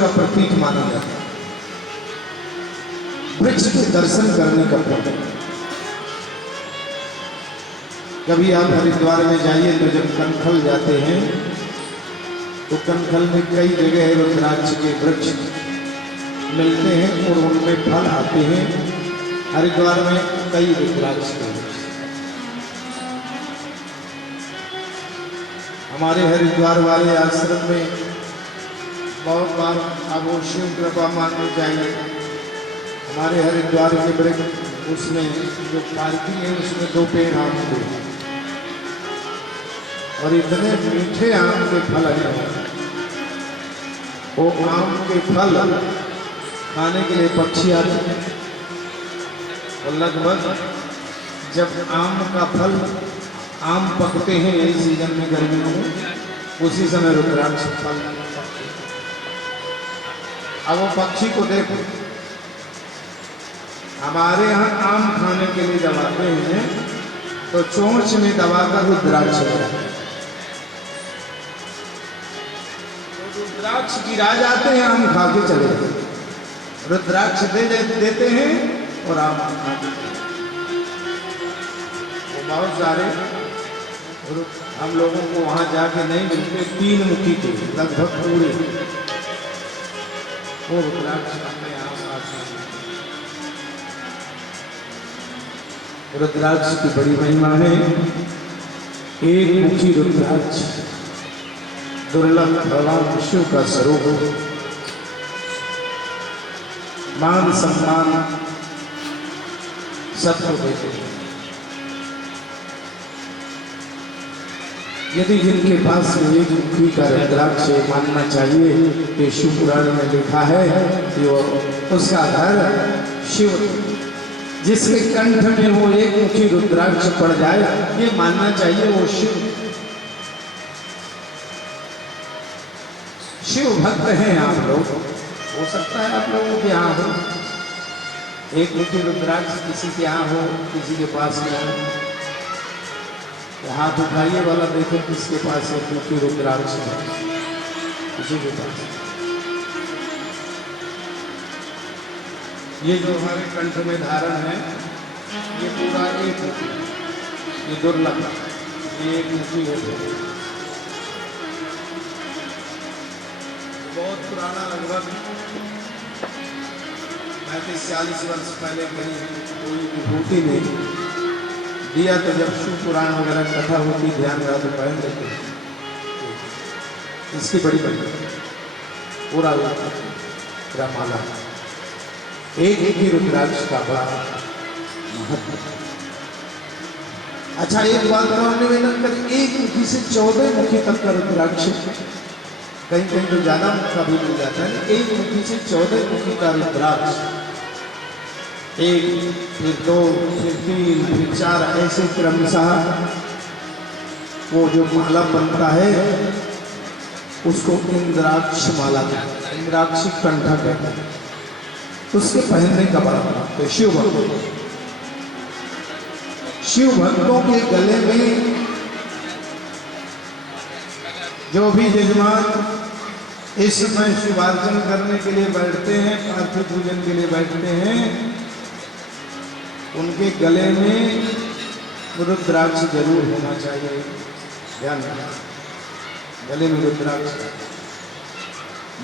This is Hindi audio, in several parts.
का प्रतीक माना जाता है, वृक्ष के दर्शन करने का प्रतीक। कभी आप हरिद्वार में जाइए तो जब कनखल जाते हैं तो कनखल में कई जगह रुद्राक्ष के वृक्ष मिलते हैं और उनमें फल आते हैं। हरिद्वार में कई रुद्राक्ष के वृक्ष। हमारे हरिद्वार वाले आश्रम में बहुत बार आप शिव कृपा माननी चाहिए। हमारे हरिद्वार के वृक्ष उसमें जो पार्किंग है उसमें 2 पेड़ आम के और इतने मीठे आम के फल हैं। वो आम के फल खाने के लिए पक्षी आते हैं और लगभग जब आम का फल आम पकते हैं यही सीजन में गर्मियों में, उसी समय रुद्राक्ष फल पकते हैं। अब वो पक्षी को देखो, हमारे यहाँ आम खाने के लिए जब आते हैं तो चोंच में दबाकर रुद्राक्ष लगाते हैं। रुद्राक्ष गिरा जाते हैं, आम खा के चले जाते हैं। रुद्राक्ष देते हैं और आम खा के वो बहुत सारे हम लोगों को वहां जाके नहीं मिलते। 3 मुखी के लगभग पूरे वो रुद्राक्ष अपने आस-पास। रुद्राक्ष की बड़ी महिमा है। एक मुखी रुद्राक्ष दुर्लभ भगवान शिव का स्वरूप, मान सम्मान सबको देते हैं। यदि जिनके पास एक मुखी का रुद्राक्ष मानना चाहिए कि शिव पुराण में लिखा है कि वो उसका घर शिव, जिसके कंठ में वो एक मुखी रुद्राक्ष पड़ जाए ये मानना चाहिए वो शिव भक्त हैं आप लोग। हो सकता है आप लोगों के यहाँ हो एक मुखी रुद्राक्ष, किसी के यहाँ हो, किसी के पास में हो। हाथ उठाइए वाला देखे किसके पास एक मुखी रुद्राक्ष है, किसी के पास। ये जो हमारे कंठ में धारण है ये पूरा एक मुखी, ये दुर्लभ, ये एक मुखी है। बहुत पुराना, लगभग 35-40 वर्ष पहले कहीं कोई विभूति ने दिया तो जब शिव पुराण वगैरह कथा होती ध्यान रहा तो पहन लेते। इसकी बड़ी पूरा माला एक ही रुद्राक्ष का बड़ा महत्व। अच्छा एक बात और निवेदन कर, एक मुखी से 14 मुखी तक का रुद्राक्ष, कहीं कहीं तो ज्यादा मुखा भी मिल जाता है। एक मुखी से 14 मुखी का रुद्राक्ष, 1 फिर 2 फिर 3 फिर 4 ऐसे क्रमशः वो जो माला बनता है उसको इंद्राक्ष माला कहते हैं, इंद्राक्षी कंठा कहते हैं। उसके पहनने का बड़ा तो शिव भक्तों के गले में जो भी यजमान इस समय शिवार्चन करने के लिए बैठते हैं, पार्थिव पूजन के लिए बैठते हैं, उनके गले में रुद्राक्ष जरूर होना चाहिए। ध्यान रखना, गले में रुद्राक्ष।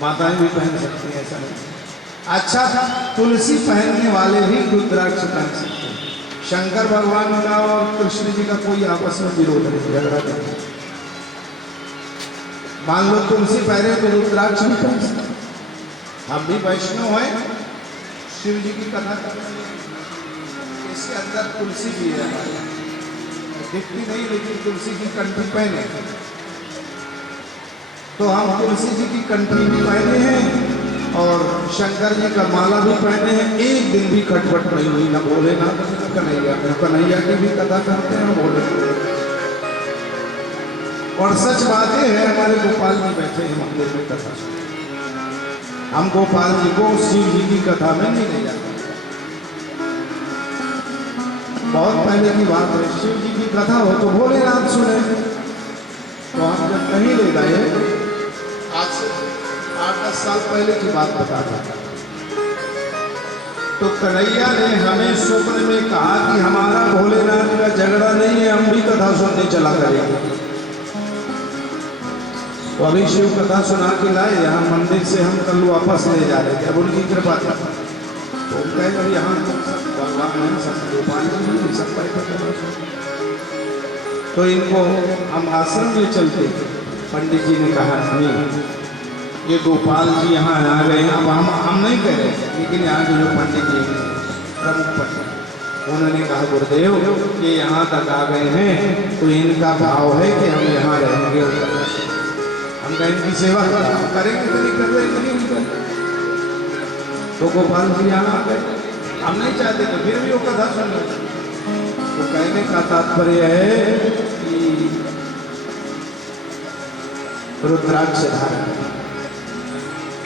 माताएं भी पहन सकती हैं, ऐसा नहीं। अच्छा था तुलसी पहनने वाले भी रुद्राक्ष पहन सकते हैं। शंकर भगवान का और कृष्ण जी का कोई आपस में विरोध नहीं, झगड़ा नहीं। मान लो तुलसी पहने तो रुद्राक्ष नहीं पहन सकते। हम भी वैष्णव हैं, शिव जी की कथा कर रहे हैं, इसके अंदर तुलसी भी है, दिखती नहीं लेकिन तुलसी की कंठी पहने, तो हम तुलसी जी की कंठी भी पहने हैं और शंकर जी का माला भी पहने हैं। एक दिन भी खटपट नहीं हुई, ना बोले ना कन्हैया की भी कथा करते हैं बोले। और सच बात है हमारे गोपाल जी बैठे हैं मंदिर में कथा, हम गोपाल जी को शिव जी की कथा में नहीं ले जाते। बहुत पहले की बात है, शिव जी की कथा हो तो भोलेनाथ सुने, तो हम जब नहीं ले गए आज से 8-10 साल पहले की बात बता रहा था। तो कन्हैया ने हमें स्वप्न में कहा कि हमारा भोलेनाथ का झगड़ा नहीं है, हम भी कथा सुनने चला करेंगे। तो अभी शिव कथा सुना के लाए, यहाँ मंदिर से हम कल वापस ले जा रहे थे, अब उनकी कृपा था। तो कहे यहाँ सब भगवान है, सब गोपाल जी सब बैठे। तो इनको हम आश्रम में चलते, पंडित जी ने कहा नहीं, ये गोपाल जी यहाँ आ गए हैं। अब हम नहीं कह रहे, लेकिन यहाँ के जो पंडित जी प्रमुख पंडित, उन्होंने कहा गुरुदेव ये यहाँ तक आ गए हैं तो इनका भाव है कि हम यहाँ रहेंगे और हम कहें इनकी सेवा करेंगे, तो नहीं कर रहे, नहीं कर। तो गोपाल जी यहाँ आ गए, हम नहीं चाहते तो फिर भी वो कथा सुन रहे। तो कहने का तात्पर्य है कि रुद्राक्ष धारण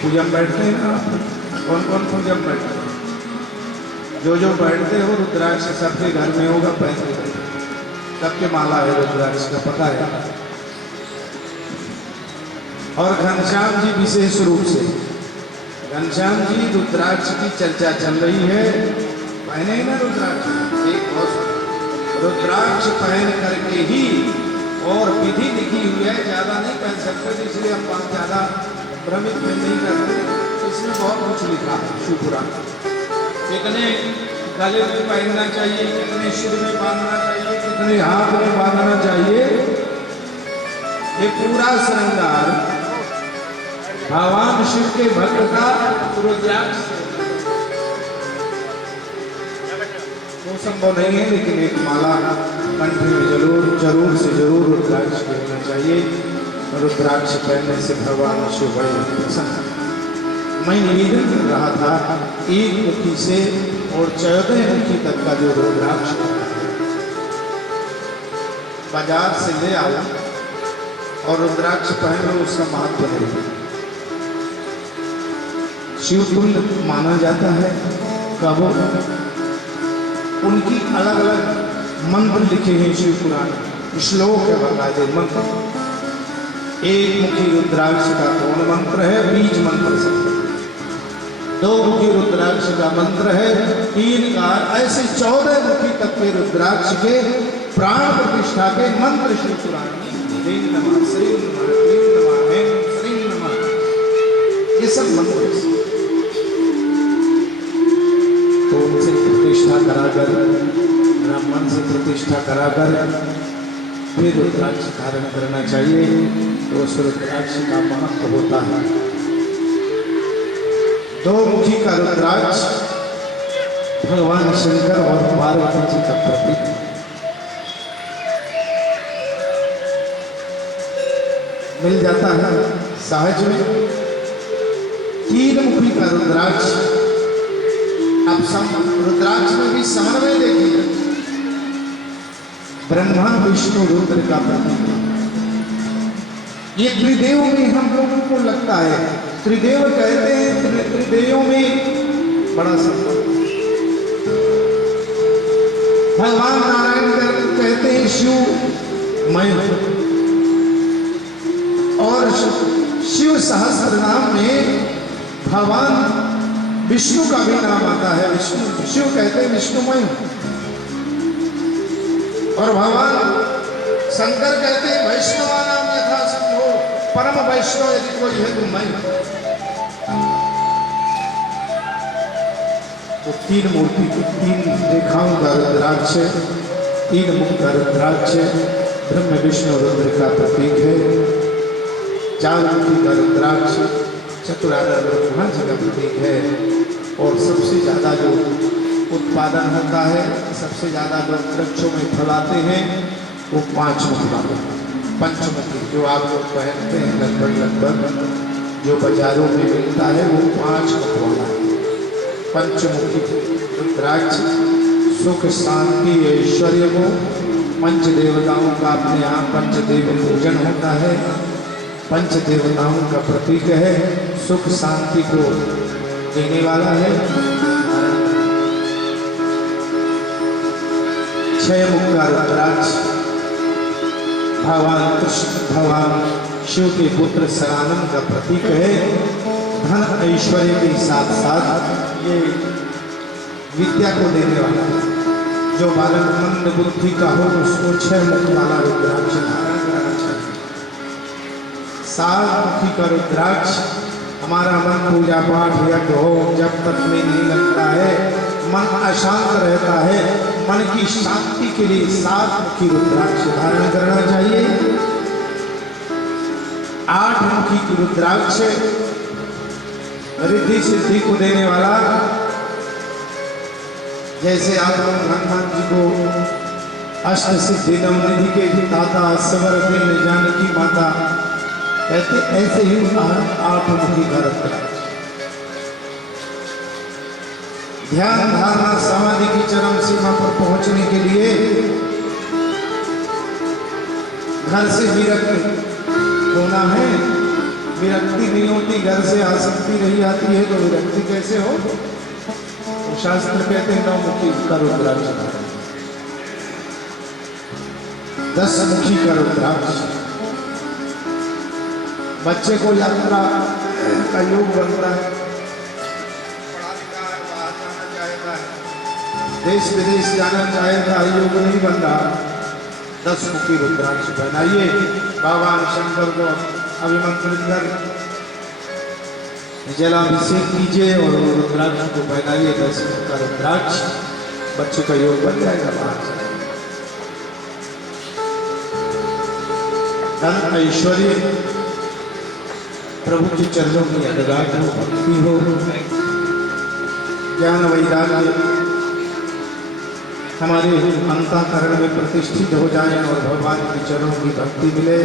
पूजा में बैठते हैं ना, कौन कौन पूजा में बैठते हैं? जो बैठते हो रुद्राक्ष सबके घर में होगा, पैसे सबके माला है रुद्राक्ष का, पता है। और घनश्याम जी विशेष रूप से, घनश्याम जी रुद्राक्ष की चर्चा चल रही है, पहने ही ना रुद्राक्ष। एक रुद्राक्ष पहन करके ही, और विधि लिखी हुई है, ज्यादा नहीं पहन सकते, इसलिए हम बहुत ज्यादा भ्रमित में नहीं करते। इसमें बहुत कुछ लिखा है शिवपुराण, कितने गले में पहनना चाहिए, कितने सिर में बांधना चाहिए, कितने हाथ में बांधना चाहिए। ये पूरा श्रृंगार भगवान शिव के भक्त का रुद्राक्ष वो संभव नहीं है, लेकिन एक माला कंठ में जरूर से जरूर रुद्राक्ष पहनना चाहिए। रुद्राक्ष पहनने से भगवान शिव बड़े प्रसन्न। मैं निवेदन कर रहा था, एक मुखी से और 14 मुखी तक का जो रुद्राक्ष बाजार से ले आया और रुद्राक्ष पहन लो, उसका महत्व नहीं। शिवतुल्य माना जाता है। कब उनकी अलग अलग मंत्र लिखे हैं शिव पुराण, श्लोक है बकायदे मंत्र। एक मुखी रुद्राक्ष का कौन मंत्र है? बीज मंत्र से। 2 मुखी रुद्राक्ष का मंत्र है 3 का। ऐसे 14 मुखी तक के रुद्राक्ष के प्राण प्रतिष्ठा के मंत्र शिव पुराण में। ह्रीं नमः, श्रीं नमः, क्लीं नमः, ऐं श्रीं नमः, ये सब मंत्र। तो उनसे प्रतिष्ठा कराकर, ब्राह्मण से प्रतिष्ठा कराकर फिर रुद्राक्ष धारण करना चाहिए, तो उस रुद्राक्ष का महत्व होता है। 2 मुखी का रुद्राक्ष भगवान शंकर और पार्वती जी का प्रतीक मिल जाता है सहज में। 3 मुखी का रुद्राक्ष, अब रुद्राक्ष में भी समन्वय देखिए, ब्रह्मा विष्णु रुद्र का प्रतीक। ये त्रिदेव में हम लोगों को लगता है, त्रिदेव कहते हैं, त्रिदेवों में बड़ा संबंध। भगवान नारायण कहते हैं शिव मय, और शिव सहस्त्र नाम में भगवान विष्णु का भी नाम आता है। विष्णु, शिव कहते हैं विष्णुमय, और भगवान शंकर कहते हैं वैष्णवानाम यथा संभो, परम वैष्णव यदि कोई है तो मैं। तो 3 मूर्ति की 3 रेखाओं का रुद्राक्ष, 3 मुख का रुद्राक्ष ब्रह्म विष्णु रुद्र का प्रतीक है। 4 मुखी का रुद्राक्ष चतुरानन ब्रह्मा जी का प्रतीक है। और सबसे ज्यादा जो उत्पादन होता है, सबसे ज्यादा लोग वृक्षों में फैलाते हैं, वो 5 मुख वाला पंचमुखी जो आप लोग पहनते हैं, लगभग जो बाजारों में मिलता है वो 5 मुख वाला है। पंचमुखी रुद्राक्ष सुख शांति ऐश्वर्य को, पंच देवताओं का अपने यहाँ पंचदेव पूजन होता है, पंच देवताओं का प्रतीक है, सुख शांति को देने वाला है। 6 मुख का रुद्राक्ष भगवान कृष्ण, भगवान शिव के पुत्र सनातन का प्रतीक है। धन ऐश्वर्य के साथ साथ ये विद्या को देने वाला है। जो बालक मंद बुद्धि का हो उसको 6 मुख वाला रुद्राक्ष धारण करना चाहिए। 7 मुखी का रुद्राक्ष हमारा मन पूजा पाठ यज्ञ हो जब तक में नहीं लगता है, मन अशांत रहता है, मन की शांति के लिए 7 मुखी रुद्राक्ष धारण करना चाहिए। 8 मुखी की रुद्राक्ष रिद्धि सिद्धि को देने वाला। जैसे आप लोग हनुमान जी को अष्ट सिद्धि नवनिधि के दाता सवर दिल जानकी माता कहते, ऐसे ही 8 मुखी का रुद्राक्ष। ध्यान धारणा समाधि की चरम सीमा पर पहुंचने के लिए घर से विरक्त होना है। विरक्ति नहीं होती, घर से आसक्ति नहीं आती है तो विरक्ति कैसे हो? तो शास्त्र कहते हैं 9 मुखी का रुद्राक्ष धारण, 10 मुखी का रुद्राक्ष। बच्चे को यात्रा का योग बन रहा है, पढ़ा लिखा है, बाहर जाना चाहेगा, देश विदेश जाना चाहेगा, योग नहीं बन रहा, 10 मुखी रुद्राक्ष बनाइए। भगवान शंकर को अभिमंत्रित कर जलाभिषेक कीजिए और रुद्राक्ष को पहनाइए। 10 मुख का रुद्राक्ष, बच्चे का योग बन जाएगा। बाहर से धन ऐश्वर्य प्रभु के चरणों की अनुराग हो, भक्ति हो, ज्ञान वैराग्य हमारे अंतःकरण में प्रतिष्ठित हो जाए और भगवान के चरणों की भक्ति मिले।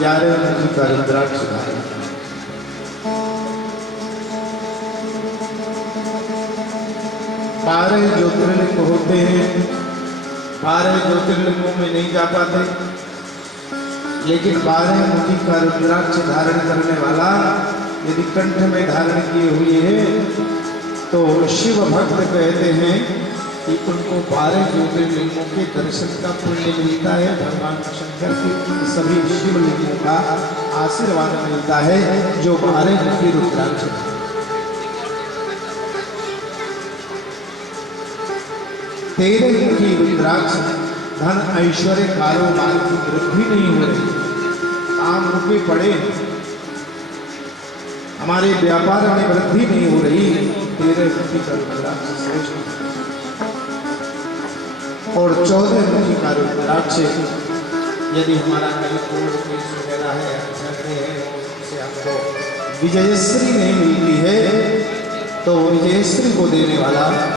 11 मुखी का रुद्राक्ष धारण। 12 ज्योतिर्लिंग होते हैं, 12 ज्योतिर्लिंगों में नहीं जा पाते, लेकिन 12 मुखी का रुद्राक्ष धारण करने वाला यदि कंठ में धारण किए हुए है तो शिव भक्त कहते हैं कि उनको 12 ज्योतिर्लिंगों के दर्शन का पुण्य मिलता है। भगवान शंकर के सभी शिवलिंगों का आशीर्वाद मिलता है जो 12 मुखी रुद्राक्ष। 13 मुखी रुद्राक्ष धन ऐश्वर्य कारोबार की वृद्धि नहीं हो रही, काम रुके पड़े, हमारे व्यापार में वृद्धि नहीं हो रही। 13 मुखी का रुद्राक्ष और 14 मुखी का रुद्राक्ष यदि हमारा कहीं कोर्ट केस वगैरह है, झगड़े हैं, उससे हमको विजयश्री नहीं मिलती है तो विजयश्री को देने वाला